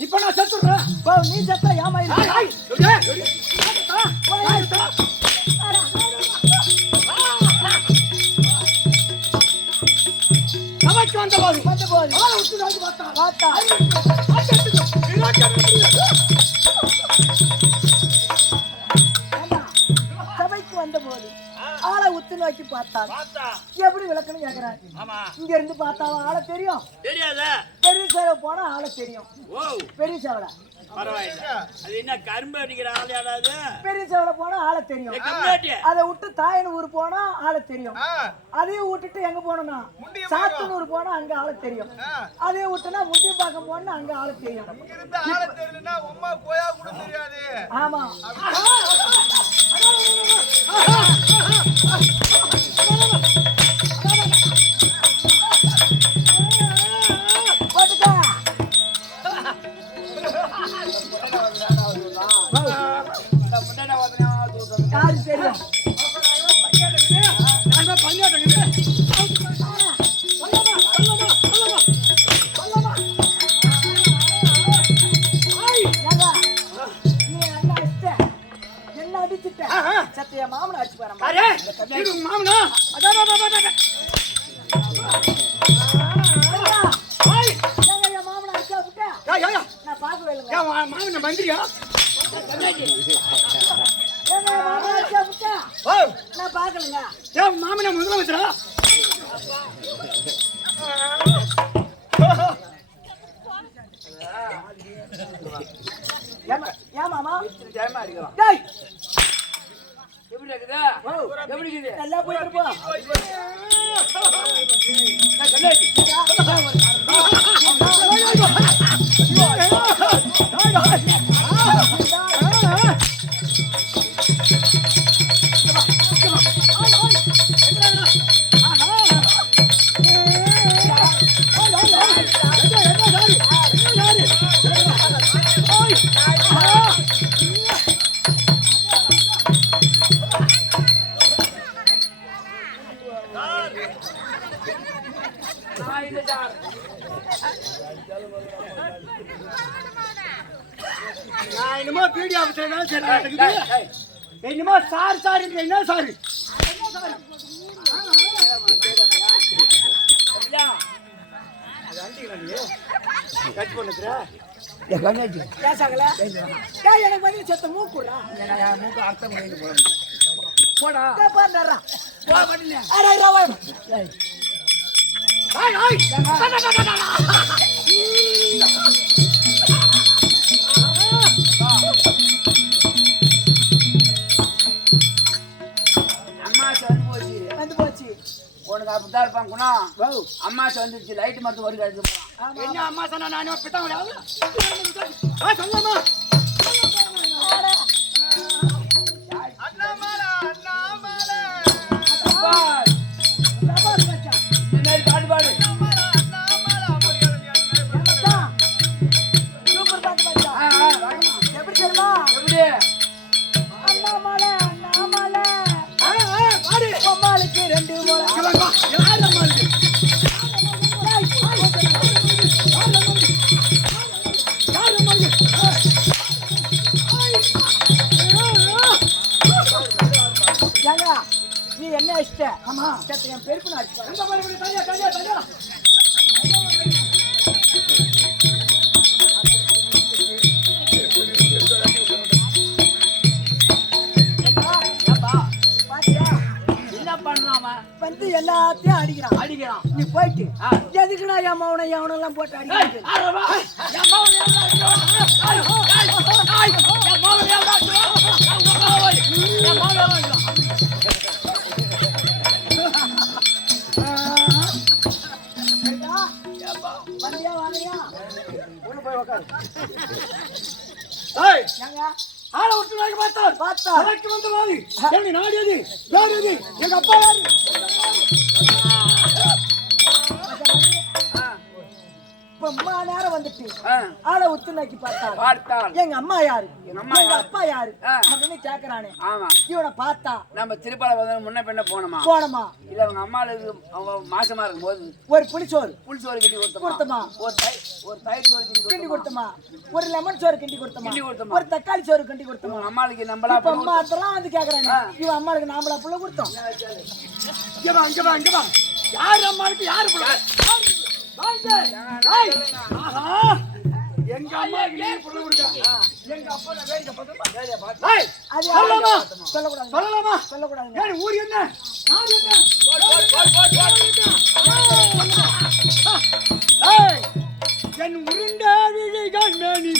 இப்ப நான் செத்துறேன். நீ செத்தா ஏமா சபைக்கு வந்த போது சபைக்கு வந்த போது ஆளை உத்து நோக்கி பார்த்தாள். எப்படி விளக்கணும் கேக்குறேன். இங்க இருந்து பார்த்தா ஆளை தெரியும். பெரிய சேவை போனா ஆளை தெரியும். பெரிய சேவலை பெரிய சேவலை போனா ஆளை தெரியும். அதை விட்டு தாயனூர் போனா ஆளை தெரியும். அதையும் விட்டுட்டு எங்க போனோம்னா சாத்தனூர் போனா அங்க ஆளை தெரியும். அதையும் விட்டுனா முண்டியம்பாக்கம் போனா அங்க ஆளை தெரியும். ஆமா யாரு தெரியும். என்ன அடிச்சுட்ட சத்திய மாமனை அடிச்சு போறேன். மாமனா மாமனை அடிச்சா விட்டேன். நான் பார்க்கவே இல்லை. மாமனை மந்திரியா நான் பாக்கலங்க. மாமனா முதலமைச்சரா ஏன் மாமா எப்படி இருக்குதா? எப்படி இருக்குது? நல்லா போயிட்டு போ. என்னமோ பீடி ஆபீஸ்ல என்னமோ சார் சார் என்ன சார் எனக்கு பதில் செத்த மூக்குடா மூக்கு அர்த்தம் போடா உனக்கு அப்படிதான் இருப்பான் குணம். அம்மாசை வந்துச்சு லைட் மரத்து வரி கழிச்சு போறான். என்ன அம்மாசை நானே பித்தாங்க சொல்லமா பாடு எப்படி தெரியுமா? எப்படி அண்ணாமலை அண்ணாமலை அம்மாளுக்கு 2 மூளை நீ என்ன இஷ்ட? ஆமா என் பெருக்கு நான் வந்து எல்லாத்தையும் அடிக்கிறான். நீ போயிட்டு எதுக்குடா என் மௌன எவனெல்லாம் போட்டு அடிக்க வந்தியா வாழையா ஒண்ணு போய் உக்காரு. ஆளை விட்டு பார்த்தா வந்து வாங்க. எப்படி நாடியது யாரு? எங்க அப்பா யாரு? இப்ப நேரம் வந்துட்டு ஆளை உத்து நோக்கி பார்த்தாள். எங்க அம்மா யாரு? எங்க அப்பா யாரு அப்படின்னு கேக்குறானே. இவனை பார்த்தா நம்ம திருப்பால வந்து முன்ன பெண்ண போனோமா இல்ல அவங்க அம்மாளுக்கு அவங்க மாசமா இருக்கும் போது ஒரு புளிச்சோறு கிண்டி கொடுத்தமா, ஒரு தயிர் சோறு கிண்டி கொடுத்தமா, ஒரு லெமன் சோறு கிண்டி கொடுத்தமா, ஒரு தக்காளி சோறு கிண்டி கொடுத்தமா. அம்மாளுக்கு நம்மளா அம்மா அதெல்லாம் வந்து கேக்குறாங்க. இவன் அம்மாளுக்கு நாமளா புள்ள கொடுத்தோம். யாரு அம்மாளுக்கு யாரு புள்ள? எங்க அம்மா புள்ள கொடுக்க எங்க அப்பா வேடிக்கை பார்த்து சொல்லலாமா சொல்லக்கூடாது ஊர் என்ன நாடு என்ன என் உருண்ட விழிகள் மேனி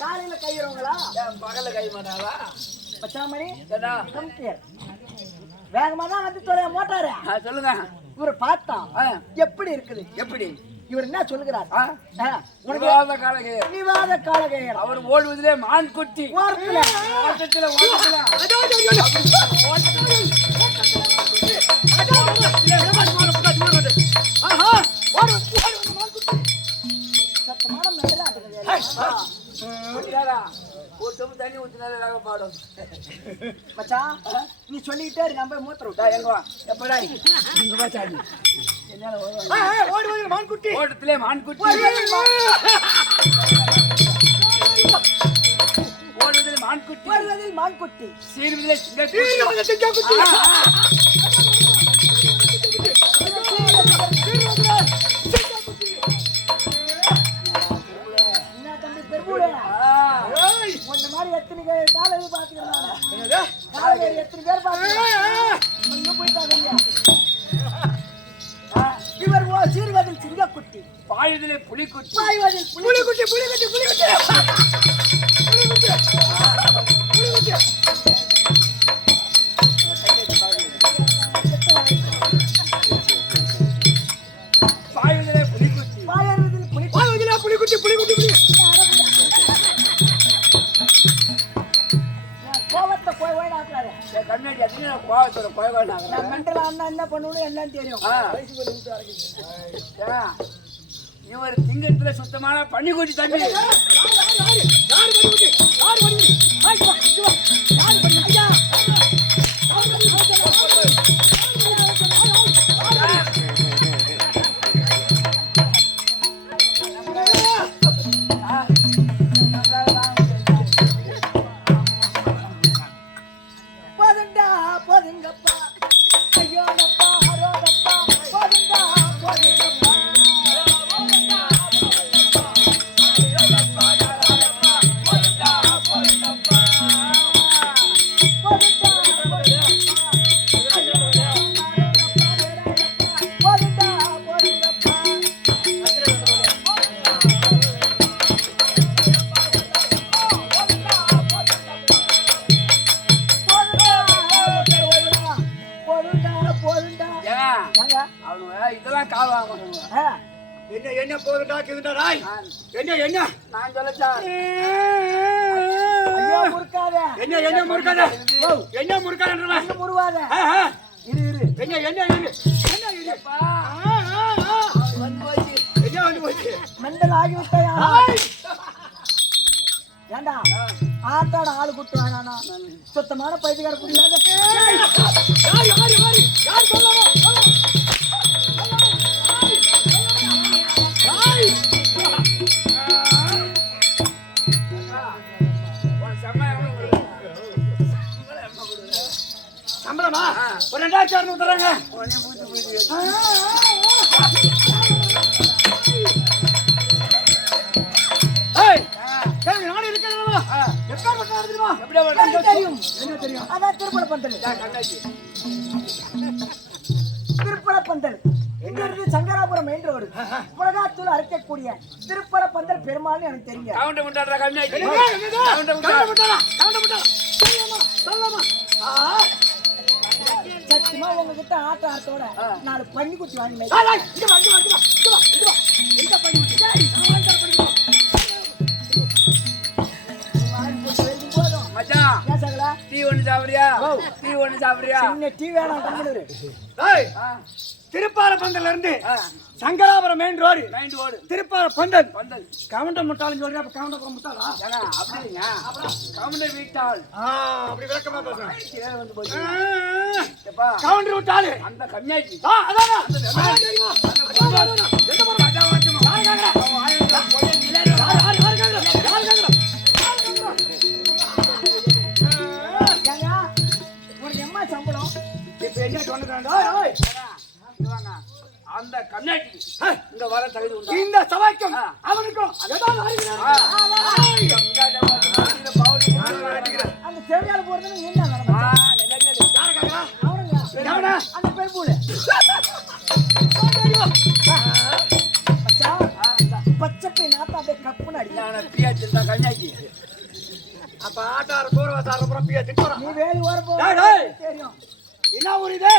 காலையில கையிறவங்களா பகல்ல கை மாட்டாங்களா பச்சாமணி வேகமா தான் வந்து தொலைய மோட்டாரு சொல்லுங்க இவரை பார்த்தா எப்படி இருக்குது எப்படி இவர் என்ன சொல்லுகிறார் நிவாத காலகையர் அவர் ஓடுவதிலே மான் குட்டி தண்ணி ஊத்தினால பாடும் மச்சான் நீ சொல்லிட்டே நம்ம மூத்திர விட்டா எங்க வா எப்படா இங்க வா சாடி என்னால ஓடுவது மான்குட்டி ஓட்டத்திலே மான்குட்டி ஓடுவதில் மான்குட்டி ஓடுவதில் மான்குட்டி சீர்வதிலே சிங்கக்குட்டி எத்தனை காலையில் பாத்துக்கிறேன் காலையில் எத்தனை பேர் பாத்துக்கிறேன் போயிட்டாங்க இவர் சீர்வதில் சிங்கக்குட்டி பாயுதிலே புலிக்குட்டி பாயுவதில் புலிக்குட்டி புலிக்குட்டி புலிக்குட்டி பாயுதிலே புலிக்குட்டி பாயுதில் புலிக்குட்டி புலிக்குட்டி புலி என்ன பண்ணணும் என்னன்னு தெரியும் இவர் திங்கத்துல சுத்தமான பன்னிக்குட்டி தம்பி இதெல்லாம் காவாங்க என்ன என்ன போதுடா கிதுடா என்ன என்ன நான் சொல்லச்சா ஐயோ முறுக்காத என்ன என்ன முறுக்காத என்ன முறுக்காதன்றமா என்ன முறுவாத இரு இரு என்ன என்ன என்ன என்ன இருப்பா வந்து போச்சு என்ன வந்து போச்சு மண்டல ஆகி விட்டயா ஏண்டா ஆத்தாட ஆளு குட்டு வேணானா சுத்தமான பைத்தியக்கார புரியாத யார் யார் யார் யார் சொல்லணும் சம்பளமா ஒரு 2000 தராங்க நாடு இருக்கிறதா தெரியும் என்ன தெரியும் அதான் திருப்பட பந்தல் திருப்பட பந்தல் இங்கிருந்து சங்கராபுரம் மெயின் ரோடு முழகாத்தூர் அரைக்கக்கூடிய திருப்பட பந்தல் பெருமாள் எனக்கு தெரியும் சத்தியமா உங்ககிட்ட ஆட்டத்தோட 4 பண்ணி குட்டி வாங்கி திருப்பாலப்பந்தல இருந்து சங்கராபுரம் மெயின் ரோடு திருப்பால பந்தல் கவுண்டர் முட்டாளு சொல்றேன். அப்ப கவுண்டர் முட்டாளா அப்படிங்க கவுண்டர் வீட்டாள் அப்படி விளக்கமா பேசுறேன். கவுண்டர் முட்டாளு அந்த கம்மியாச்சு உனக்கு எம்மா சம்பளம் இப்ப என்ன சொன்னது அந்த கண்ணாடி இங்க வர தகுதி உண்டு. இந்த சபைக்கும் அவனுக்கும் அந்த செவியால போறது என்ன அந்த பெரும்பூல பச்சை நாத்தா அப்படியே கப்புன்னு அடிக்க கண்ணாடி. அப்ப ஆட்டார தூரவாசாரம் நீ வேலி ஓர போ தெரியும். என்ன ஊர் இது?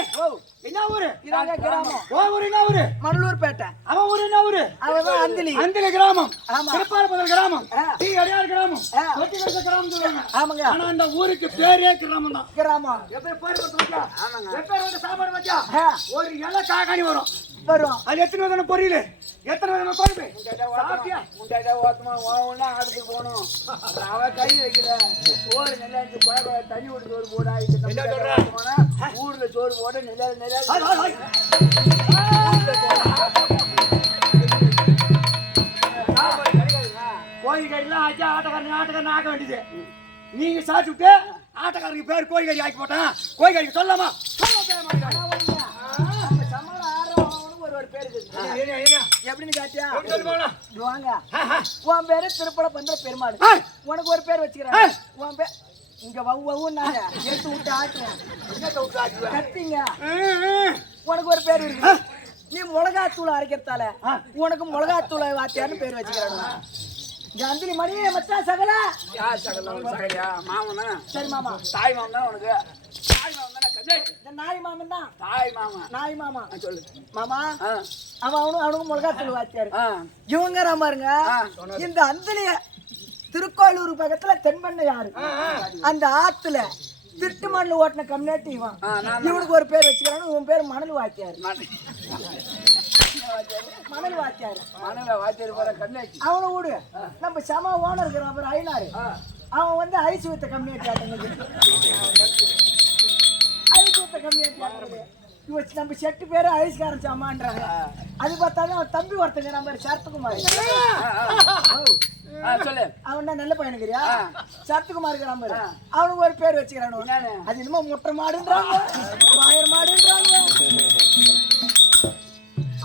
என்ன ஊரு? இதாங்க கிராமம். ஓ ஊர் என்ன ஊரு? மணலூர்பேட்டை. அவன் ஊர் என்ன ஊரு? அவன் அந்திலி. அந்திலி கிராமம். ஆமா. திருப்பாலப்பந்தல் கிராமம். டீ அடியார் கிராமம். கொட்டிக்கடை கிராமம் சொல்லுவாங்க. ஆமாங்க. ஆனா அந்த ஊருக்கு பேரே கிராமம் தான். கிராமம். எப்படி பேர் வச்சா? ஆமாங்க. எப்படி வந்து சாப்பாடு வச்சா? ஒரு இலை காகாணி வரும். அது எத்தனை விதமான பொரியல், எத்தனை விதமான குழம்பு முண்டாடா ஓத்தமா ஒன்னா ஆடுக்கு போகணும். அவ கை வைக்கல சோறு நெல்லா தண்ணி விட்டு சோறு போடா ஊர்ல சோறு போட நெல்லா கோழிக்கறிலாம் ஆச்சா ஆட்டக்காரன் ஆக்க வேண்டியது. நீங்க சாப்பிட்டு ஆட்டக்காரருக்கு பேர் கோழிக்கறி ஆக்கி போட்டான். கோழிக்கறிக்கு சொல்லாமா? எப்படின்னு கேட்டியா வாங்க உன் பேரு திருப்பட பண்ற பெருமாள். உனக்கு ஒரு பேர் வச்சுக்கிறேன். உன் பேர் இங்க வவுன்னாங்க எடுத்து விட்டு ஆட்டுறேன் கத்திங்க. உனக்கு ஒரு பேர் இருக்கு. நீ மிளகாத்தூள் அரைக்கிறதால உனக்கு மிளகாத்தூளை வாத்தியான்னு பேர் வச்சுக்கிறேன். அந்திரி மணி மச்சா சகல மாமனா சரி மாமா தாய் மாமன் தான் உனக்கு. நாய் மாமன் தான் நாய் மாமா சொல்லு மாமா. அவனுக்கு மிளகாத்தூள் வாத்தியாரு. இவங்க பாருங்க இந்த அந்திலிய திருக்கோயிலூர் பக்கத்துல தென்பண்ணை யாரு அந்த ஆத்துல திருட்டு மணல் ஓட்டின கம்யூனிட்டி இவன். இவனுக்கு ஒரு பேர் வச்சுக்கிறானு. இவன் பேர் மணல் வாத்தியாரு. மணல் வாத்தியாரு அவனை விடு. நம்ம சம ஓனர் இருக்கிறான் அப்புறம் ஐநாரு. அவன் வந்து ஐஸ் வித்த கம்யூனிட்டி ஆட்டங்க. ஐஸ் வித்த கம்யூனிட்டி நம்ம செட்டு பேரு ஐஸ்காரன் சாமான்றாங்க. அது பார்த்தாலும் அவன் தம்பி ஒருத்தங்க நம்ம சரத்குமார். அவன் தான் நல்ல பையனுக்குறியா சரத்குமார் இருக்கிறான் பாரு. அவனுக்கு ஒரு பேர் வச்சுக்கிறானு. அது என்னமோ முட்டை மாடுன்றாங்க வாயர் மாடுன்றாங்க.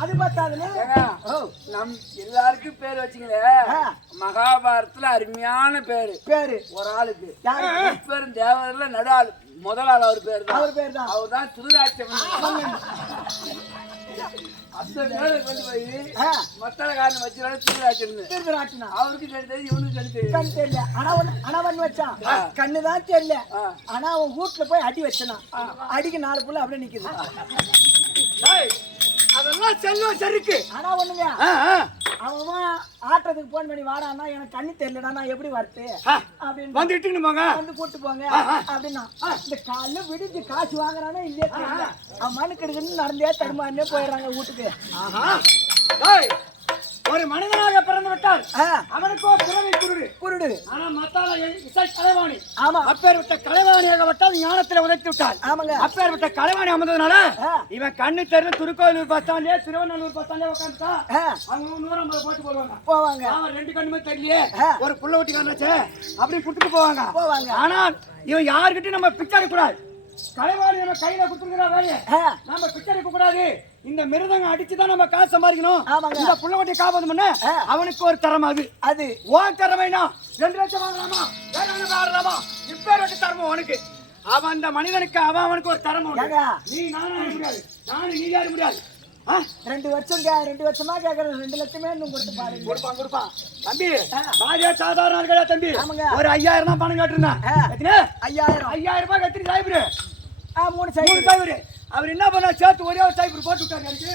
அது பார்த்தாதுல நம் எல்லாருக்கும் பேர் வச்சுங்களே. மகாபாரதத்துல அருமையான பேரு ஒரு ஆளுக்கு பேரு தேவர்ல நடு ஆளு முதல் ஆள் அவர் பேர் தான். அவர் தான் திருராட்சமன். அந்த பேரை கொண்டு போய் மத்தள காரணம் வச்சுனாலும் திருராட்சன் அவருக்கு தெரிஞ்சது இவனுக்கு தெரியல. ஆனா வச்சான் கண்ணுதான் தெரியல. ஆனா அவன் வீட்டுல போய் அடி வச்சான். அடிக்கு 4 புள்ள அப்படியே நிக்குது. அதெல்லாம் செல்வம் சரிக்கு. ஆனா ஒண்ணுங்க அவன் ஆட்டத்துக்கு போன் பண்ணி வாடான்னா எனக்கு கண்ணி தெரியலடா நான் எப்படி வரது அப்படின்னு வந்து இட்டுன்னு போங்க வந்து கூட்டு போங்க அப்படின்னா இந்த காலைல விடிஞ்சு காசு வாங்குறானே இல்லையே தெரியல. அவன் மனுக்கு எடுக்கணும்னு நடந்தே தடுமாறினே போயிடுறாங்க வீட்டுக்கு. ஒரு மனிதனாக பிறந்து விட்டால் அவனுக்கோ பிறவை குருடு. ஆனா மத்தால இசை கலைவாணி. ஆமா அப்பேர் விட்ட கலைவாணியாக விட்டால் ஞானத்துல உதைத்து விட்டால். ஆமாங்க அப்பேர் விட்ட கலைவாணி அமர்ந்ததுனால இவன் கண்ணு தெரியல திருக்கோயிலூர் பஸ் ஸ்டாண்ட்லயே திருவண்ணூர் பஸ் ஸ்டாண்ட்லயே உட்காந்துட்டா அவங்க 150 போட்டு போவாங்க. அவன் 2 கண்ணுமே தெரியலையே ஒரு புள்ள ஊட்டிக்காரனாச்சே அப்படி குட்டுட்டு போவாங்க. ஆனால் இவன் யாருக்கிட்டையும் நம்ம பிச்சை கூடாது. கலைவாணி நம்ம கையில கொடுத்துருக்கிற வேலையை நம்ம பிச்சை எடுக்க கூடாது. இந்த மிருதங்க அடிச்சுதான் நம்ம காசு சம்பாதிக்கணும். இந்த புள்ளவட்டி காப்பாது பண்ண அவனுக்கு ஒரு திறமை. அது ஓன் திறமைனா 2 லட்சம் வாங்கலாமா ஆடலாமா இப்பேர் வச்சு திறமை உனக்கு. அவன் அந்த மனிதனுக்கு அவனுக்கு ஒரு திறமை. நீ நானும் முடியாது நானும் நீ யாரும் முடியாது. 2 வருஷமா கேக்குறது 2 லட்சமே இன்னும் கொடுத்து பாருங்க. கொடுப்பான் தம்பி. பாஜக சாதாரண ஆளுகளா தம்பி. ஒரு 5000 தான் பணம் கட்டுறேன். 5000 ரூபாய் கட்டி சாய்புரு 3 சாய்புரு அவர் என்ன பண்ணா சேர்த்து ஒரே ஒரு சைபர் போட்டு விட்டாரு எனக்கு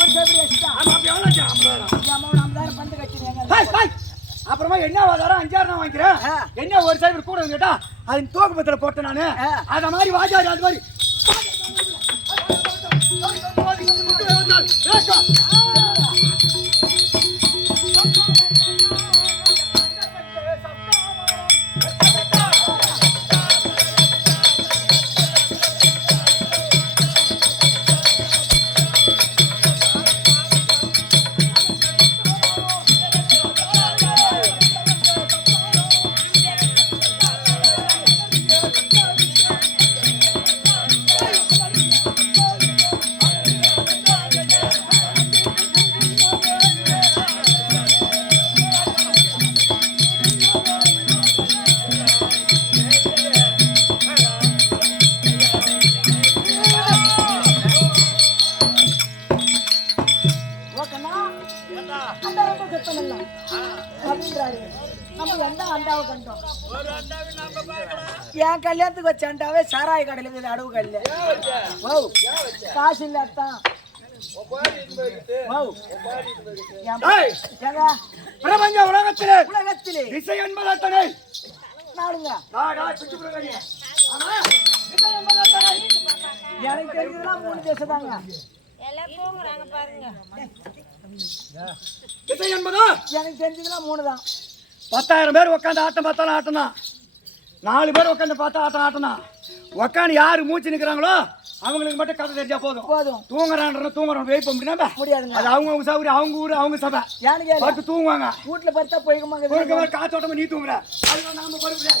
ஒரு சைபர் எக்ஸ்ட்ரா ஆமா அப்ப எவ்வளவு 50,000 பந்து கட்டினீங்க அப்புறமா என்ன வாதாரம் 5,000 நான் வாங்கிக்கிறேன் என்ன ஒரு சைபர் கூட கேட்டா அது தூக்கு பத்திர போட்டேன் நானு அத மாதிரி வாஜாரி அது மாதிரி என் கல்யாணத்துக்கு வச்ச அண்டாவே சாராய கடையில அடவு கல்ல காசு இல்லாதான் பிரபஞ்ச உலகத்திலே திசை என்பது அத்தனை நாடுங்க எனக்கு தெரிஞ்சதுலாம் 3 திசை தாங்க திசை என்பதா எனக்கு தெரிஞ்சதுலாம் 3 தான் 10,000 பேர் உட்காந்து ஆட்டம் பார்த்தாலும் ஆட்டம் தான் 4 பேர் உட்காந்து பார்த்தா ஆட்டம் தான் உட்காந்து யாரு மூச்சு நிற்கிறாங்களோ அவங்களுக்கு மட்டும் கதை தெரிஞ்சா போதும் தூங்குறான் வெயிட் பண்ண முடியாதுங்க அது அவங்க சௌகரியம் அவங்க ஊரு அவங்க சபை பட்டு தூங்குவாங்க வீட்டுல படுத்தா போய்க்குமாங்க காத்தோட்டமா நீ தூங்குற அதுதான் நாம படுக்கிறேன்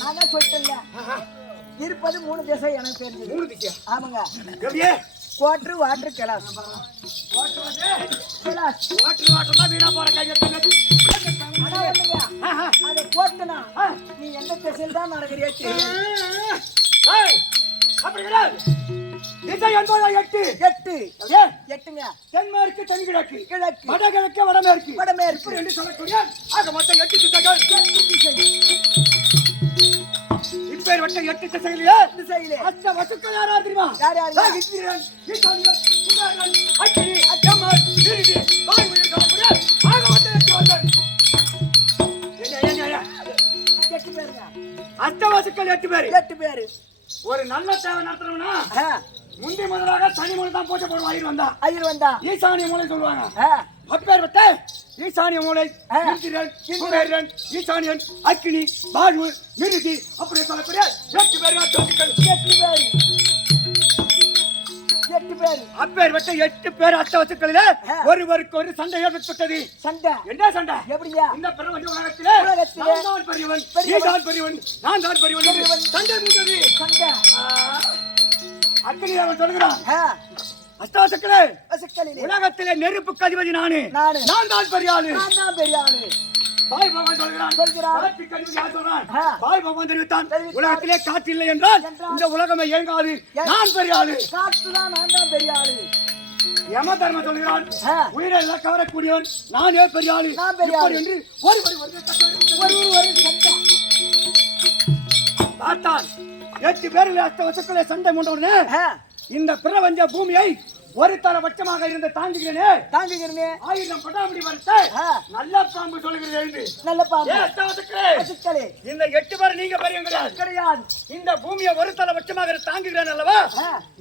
நான் சொல்லிட்டேன்ல இருப்பது 3 திசை எனக்கு தெரிஞ்சது 3 திசை ஆமாங்க எப்படியே குவாட்டர் வாட்டர் கிளாஸ் வாட்டர்னா வீணா போற கையெழுத்து அதை போட்டுனா நீ எந்த திசையில் தான் நடக்கிறியா அப்படி கிடையாது திசை என்பதா 8 தென்மேற்கு தென்கிழக்கு வடகிழக்கு வடமேற்கு என்று சொல்லக்கூடிய ஆக மொத்தம் 8 திசைகள் இப்பேற்பட்ட 8 திசைகளிலே அஷ்ட வசுக்கள் யாரா தெரியுமா இந்திரன் ஈசானியன் சுந்தரன் அக்கினி அக்கமர் நிருதி வாயுவின் சொல்லக்கூடிய ஆக மொத்தம் 8 வசுக்கள் அஷ்ட வசுக்கள் 8 பேர் ஒரு நல்ல சேவை நடத்துறவனா முந்தி முதலாக சனி மூலை தான் பூஜை போடுவோம் ஐயர் வந்தா ஈசானிய மூலை சொல்லுவாங்க அப்பேற்பட்ட ஈசானிய மூலை இந்திரன் ஈசானியன் அக்கினி வாயு நிருதி அப்படி சொல்லக்கூடிய 8 பேர் அப்பேற்பட்ட 8 பேர் அஷ்டவசுக்களிலே ஒருவருக்கு ஒரு சண்டை ஏற்பட்டது என்ன சண்டை எப்படியா இந்த பிரபஞ்ச உலகத்திலே நான் தான் பெரியவன் நீ தான் பெரியவன் நான் தான் பெரியவன் சண்டை மூண்டது அக்கினி அவன் சொல்கிறான் அஷ்டவசுக்களே உலகத்திலே நெருப்புக்கு அதிபதி நானு நான் தான் பெரிய ஆளு பாய் பகவான் சொல்கிறான் பாய் பகவான் தெரிவித்தான் உலகத்திலே காற்று இல்லை என்றால் இந்த உலகமே இயங்காது நான் பெரிய ஆளு யம தர்ம சொல்கிறான் உயிரெல்லாம் கவரக்கூடியவன் நானே பெரிய ஆளு என்று பார்த்தான் 8 பேரில் அஷ்டவசுக்களே சண்டை மூண்டவுடனே இந்த பிரபஞ்ச பூமியை ஒரு தரபட்சமாக இருந்து தாங்குகிறேனே 1000 படாமடி வரத்தை நல்ல பாம்பு சொல்லுகிறது நல்ல பாம்பு இந்த 8 பேர் நீங்க பெரியவங்க கிடையாது இந்த பூமியை ஒரு தரபட்சமாக தாங்குகிறேன் அல்லவா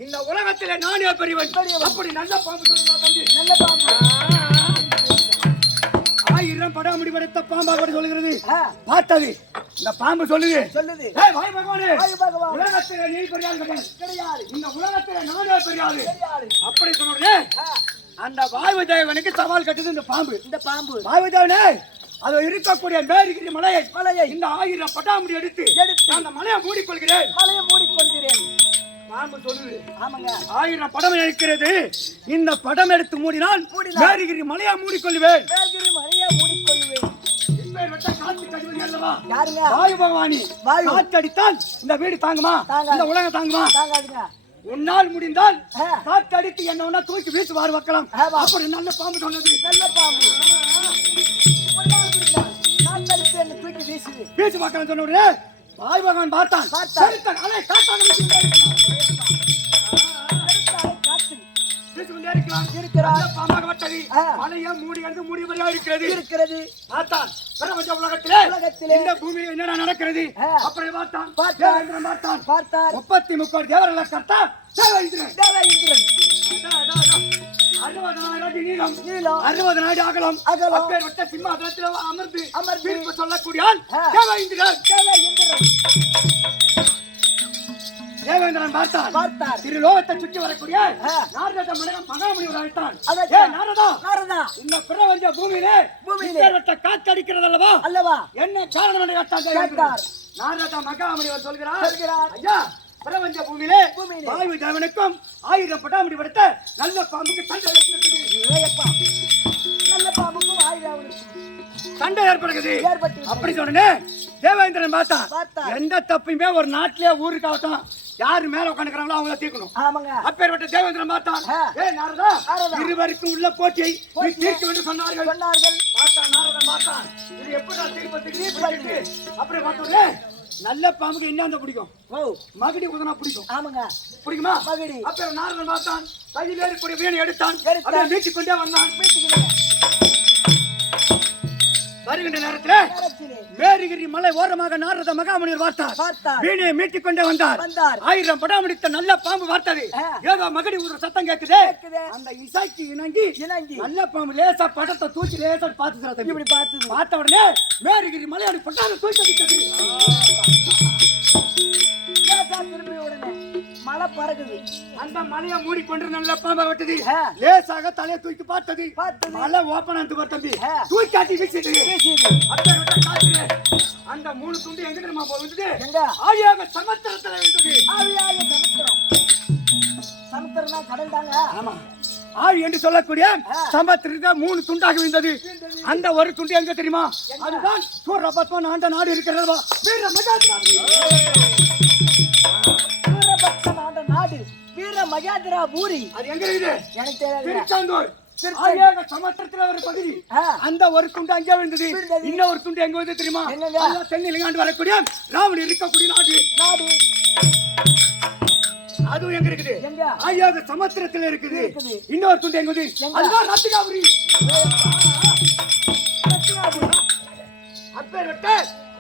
இந்த உலகத்திலே நானே பெரியவன் அப்படி நல்ல பாம்பு சொல்லுங்க தம்பி நல்ல பாம்பு 1000 படாமடி வரத்த பாம்பாக சொல்லுகிறது பார்த்தது இந்த பாம்பு சொல்லுது ஏய் பாய் பகவானே உலகத்திலே நீ பெரிய ஆள் கிடையாது இந்த உலகத்திலே நானே பெரிய ஆளு அப்படி சொன்னே அந்த வாயுதேவனுக்கு சவால் கட்டுது இந்த பாம்பு வாயுதேவனே அது இருக்கக்கூடிய மேரிகிரி மலையை இந்த 1000 பட்டாமுடி எடுத்து அந்த மலையை மூடிக்கொள்கிறேன் பாம்பு சொல்லுது ஆமாங்க 1000 படம் இருக்கிறது இந்த படம் எடுத்து மூடினால் மேரிகிரி மலையை மூடிக்கொள்வேன் வாயு பகவானி காற்றடித்தால் இந்த வீடு தாங்குமா இந்த உலகம் தாங்குமா உன்னால் முடிந்தால் காற்றடித்து என்ன தூக்கி வீசுவார் வைக்கலாம் அப்படி நல்ல பாம்பு சொன்னது வீசு வைக்கலாம் சொன்ன வாய் பகவான் பார்த்தான் செருத்தன் அலை காத்தாக இருக்கிறது பார்த்தான் பிரபஞ்ச உலகத்திலே இந்த பூமியில என்னடா நடக்கிறது அப்படி பார்த்தான் பார்த்தான் 33 தேவர்களை கர்த்தா தேவேந்திரன் 60 நாடு அகலம் அப்பேற்பட்ட சிம்மாசனத்தில் அமர்ந்து சொல்லக்கூடிய தேவேந்திரன் பார்த்தான் திருலோகத்தை சுற்றி வரக்கூடிய நாரத மகாமுனிவர் அழைத்தான். நாரதா இந்த பிரபஞ்ச பூமியிலே காத்தடிக்கிறது அல்லவா என்ன காரணம் என்று கேட்டார். நாரத மகாமுனிவர் சொல்கிறார், ஐயா பிரபஞ்ச பூமியிலே வாயு தேவனுக்கும் 1000 பட்டாமுடி படுத்த நல்ல பாம்புக்கு சண்டை ஏற்படுகிறது. அப்படி சொன்னே தேவேந்திரன் பார்த்தான் எந்த தப்பையுமே ஒரு நாட்டிலே ஊருக்காகத்தான் யாரு மேல உட்காந்துக்கிறாங்களோ அவங்கள தீர்க்கணும். அப்பேற்பட்ட தேவேந்திரன் பார்த்தான் இருவருக்கும் உள்ள போட்டியை தீர்க்கும் என்று சொன்னார்கள். பார்த்தான் இது எப்படி தீர்ப்பதுக்கு அப்படி பார்த்தோன்னே நல்ல பாம்புக்கு என்ன அந்த பிடிக்கும் மகடி குதனா பிடிக்கும். ஆமாங்க பிடிக்குமா மகடி. அப்ப நாரதன் பார்த்தான் கையில் ஏறி வீணை எடுத்தான் வீட்டுக்கு கொண்டே வந்தான். வருகின்ற நேரத்தில் மேரிகிரி மலை ஓரமாக நாரத மகாமுனிவர் பார்த்தார். வீணையை மீட்டிக் கொண்டே வந்தார். 1000 படம் முடித்த நல்ல பாம்பு பார்த்தது. ஏதோ மகடி ஒரு சத்தம் கேட்குது. அந்த இசைக்கு இணங்கி நல்ல பாம்பு லேசா படத்தை தூக்கி லேசா பார்த்த உடனே மேரிகிரி மலையோட பட்டார தூக்கி அடித்தது. மலை பறக்குது. அந்த மலையை மூடிக்கொண்டு நல்ல பாம்பை விட்டது. லேசாக தலையை தூக்கி பார்த்தது. மலை ஓப்பன் ஆனது தம்பி தூக்கி காட்டி வீசிது. அந்த 3 துண்டு எங்க தெரியுமா போகுது? ஆழியாக சமுத்திரத்துல விழுந்தது. ஆழியாக சமுத்திரம்னா கடல் தாங்க. ஆமா ஆழி என்று சொல்லக்கூடிய சமுத்திரத்துல 3 துண்டாக விழுந்தது. அந்த ஒரு துண்டு எங்க தெரியுமா? அதுதான் சூரபத்மன் ஆண்ட நாடு இருக்கிறது. வீர மகேந்திரபுரி அது எங்க இருக்குது? எனக்கு தெரியாது. திருச்செந்தூர் ஆழியாக சமுத்திரத்துல ஒரு பகுதி. அந்த ஒரு துண்டு அங்கே விழுந்தது. இன்னொரு துண்டு எங்க வந்து தெரியுமா? தென்னிலங்காண்டு வரக்கூடிய ராவணன் இருக்கக்கூடிய நாடு அதுவும் எங்க இருக்குது? ஆழியாக சமுத்திரத்துல இருக்குது. இன்னொரு துண்டு எங்க வந்து? அதுதான் ரத்தினாபுரி. அப்பேற்பட்ட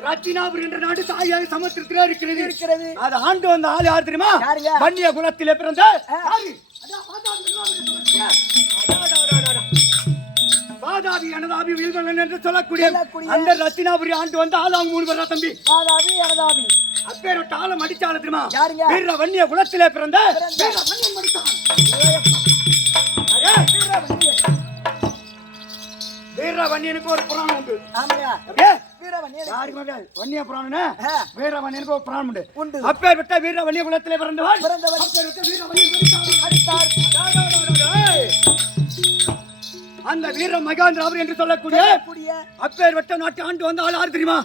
ரத்தினாபுரி என்ற நாடு ஆழியாக சமுத்திரத்திலே இருக்கிறது. அது ஆண்டு வந்த ஆள் யார் தெரியுமா? வன்னிய குலத்திலே பிறந்த பாதாபி அனதாபி வீழ்வன் என்று சொல்லக்கூடிய அந்த ரத்தினாபுரி ஆண்டு வந்த ஆள் அவங்க 3 பேரா தம்பி. அப்பேற்பட்ட ஆளம் அடிச்சால தெரியுமா? வீர வன்னிய குலத்திலே பிறந்த வீர வன்னியனுக்கு ஒரு புராணம் உண்டு. வன்னிய புராணம் வீர வன்னியனுக்கு ஒரு புராணம் உண்டு. அப்பேற்பட்ட வீர வன்னிய குலத்திலே பிறந்தவன் அந்த வீர மகேந்திரபுரி என்று சொல்லக்கூடிய அப்பேற்பட்ட நாட்டு ஆண்டு வந்த ஆள் யாரு தெரியுமா?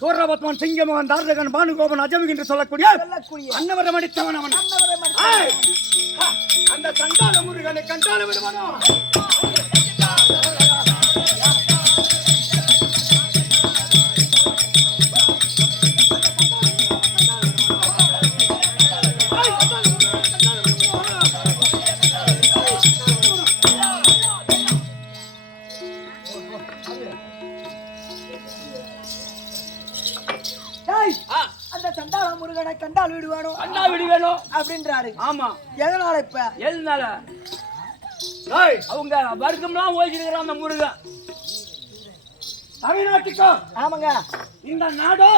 சூரபத்மன் சிங்கமகன் தாரகன் பானுகோபன் அஜமிக் என்று சொல்லக்கூடிய அன்னவரம் அடித்தவன் அவன். அந்த சண்டாள முருகனை கண்டால விடுவானோ? சண்டாள முருகனை கண்டால் வீடு வேணும் அண்ணா வீடு வேணும் அப்படின்றாரு. ஆமா எதனால இப்ப எதுனால அவங்க வர்க்கம்லாம் ஓய்ச்சிருக்கிறான் அந்த முருகன் தமிழ்நாட்டுக்கோ ஆமாங்க இந்த நாடோ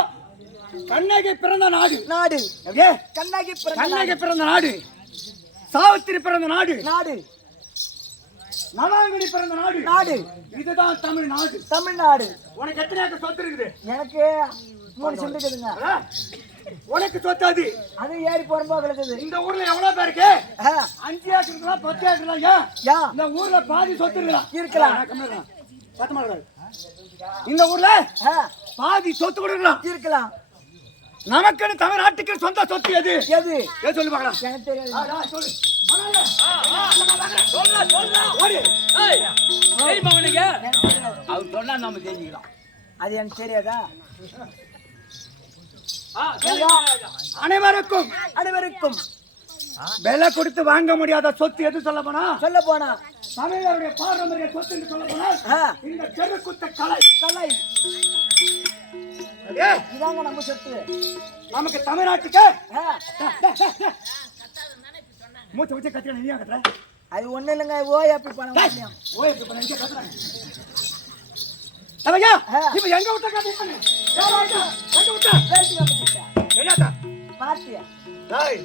கண்ணகி பிறந்த நாடு நாடு அப்படியே கண்ணகி கண்ணகி பிறந்த நாடு சாவித்திரி பிறந்த நாடு நாடு நலாங்கடி பிறந்த நாடு நாடு இதுதான் தமிழ்நாடு தமிழ்நாடு. உனக்கு எத்தனை ஏக்கர் சொத்து இருக்குது? எனக்கு 3 சென்ட் இருக்குதுங்க. உனக்கு சொத்து அது அது ஏறி போறப்போ இருக்குது. இந்த ஊர்ல எவ்வளவு பேருக்கு 5 ஏக்கர் இருக்கலாம் 10 ஏக்கர் யா இந்த ஊர்ல பாதி சொத்து இருக்கலாம் இந்த ஊர்ல பாதி சொத்து கூட இருக்கலாம். நமக்குன்னு தமிழ்நாட்டுக்கு சொந்த சொத்து எது எது சொல்லு பார்க்கலாம். எனக்கு தெரியாது. சொல்லு அவர் சொன்னா நம்ம தெரிஞ்சுக்கலாம். அது எனக்கு தெரியாதா? அனைவருக்கும் அனைவருக்கும் விலை கொடுத்து வாங்க முடியாத சொத்து எது சொல்ல போனா தமிழருடைய பாரம்பரிய சொத்து என்று சொல்ல போனா இந்த தெருக்குத்த கலை கலை இதாங்க நம்ம சொத்து. நமக்கு தமிழ்நாட்டுக்கு மூச்சை வச்சு கத்துக்க நீயா கத்துற? அது ஒண்ணு இல்லைங்க. ஓய் அப்படி பண்ண முடியும். ஓய் அப்படி பண்ண எங்க கத்துறாங்க? இப்ப எங்க விட்ட கத்துறாங்க? எங்க விட்ட? என்னடா? பாத்தியா? டேய்